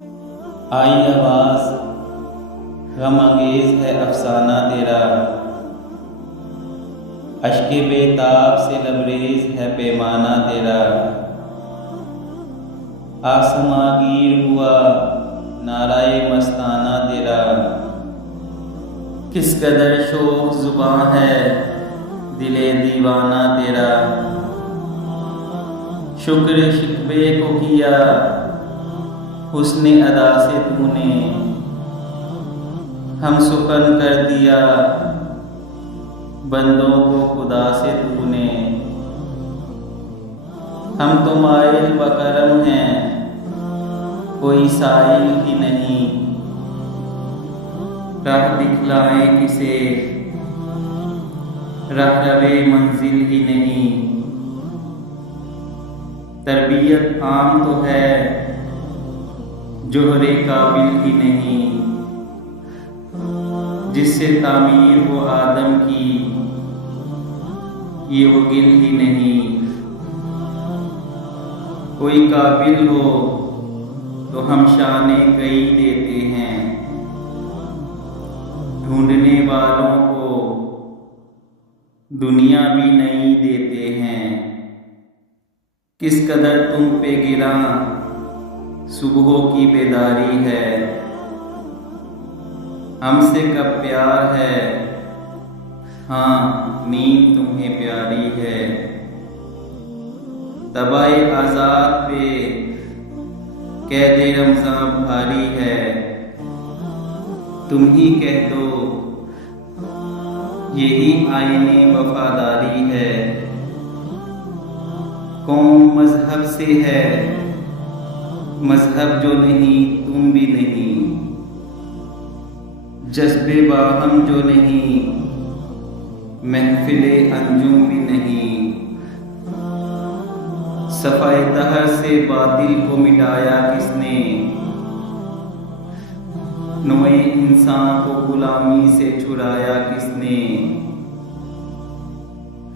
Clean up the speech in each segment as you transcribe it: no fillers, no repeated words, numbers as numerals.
आई आवाज़ गम अंगेज़ है अफसाना तेरा, अश्के बेताब से लबरेज है पैमाना तेरा। आसमां गिर हुआ नाराए मस्ताना तेरा, किस कदर शोख ज़ुबां है दिले दीवाना तेरा। शुक्र शिकवे को किया हुस्ने अदा से तूने, हम सुकन कर दिया बंदों को खुदा से तूने। हम तो माइल बकरम हैं कोई साइल ही नहीं, राह दिखलाए किसे राह रवे मंजिल ही नहीं। तरबियत आम तो है जोहरे काबिल ही नहीं, जिससे तामीर वो आदम की ये वो गिल ही नहीं। कोई काबिल हो तो हम शाने कई देते हैं, ढूंढने वालों को दुनिया भी नहीं देते हैं। किस कदर तुम पे गिरा सुबहों की बेदारी है, हमसे कब प्यार है हाँ नींद तुम्हें प्यारी है। तबाए आज़ाद पे कैदे रमज़ां भारी है, तुम ही कह दो यही आईने वफादारी है। कौम मजहब से है मजहब जो नहीं तुम भी नहीं, जज्बे बाहम जो नहीं महफिले अंजुम भी नहीं। सफाई तहर से बातिल को मिटाया किसने, नोए इंसान को गुलामी से छुड़ाया किसने।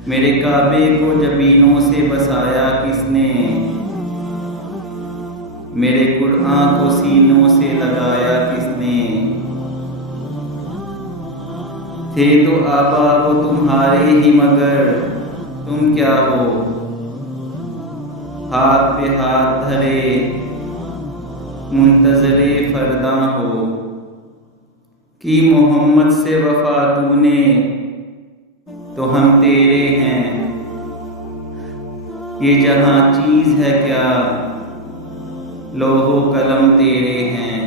मेरे काबे को जबीनों से बसाया किसने, मेरे कुरान को सीनों से लगाया किसने। थे तो आबा वो तुम्हारे ही मगर तुम क्या हो, हाथ पे हाथ धरे मुंतजरे फरदा हो। कि मोहम्मद से वफा तूने तो हम तेरे हैं, ये जहां चीज है क्या लोहो कलम तेरे हैं।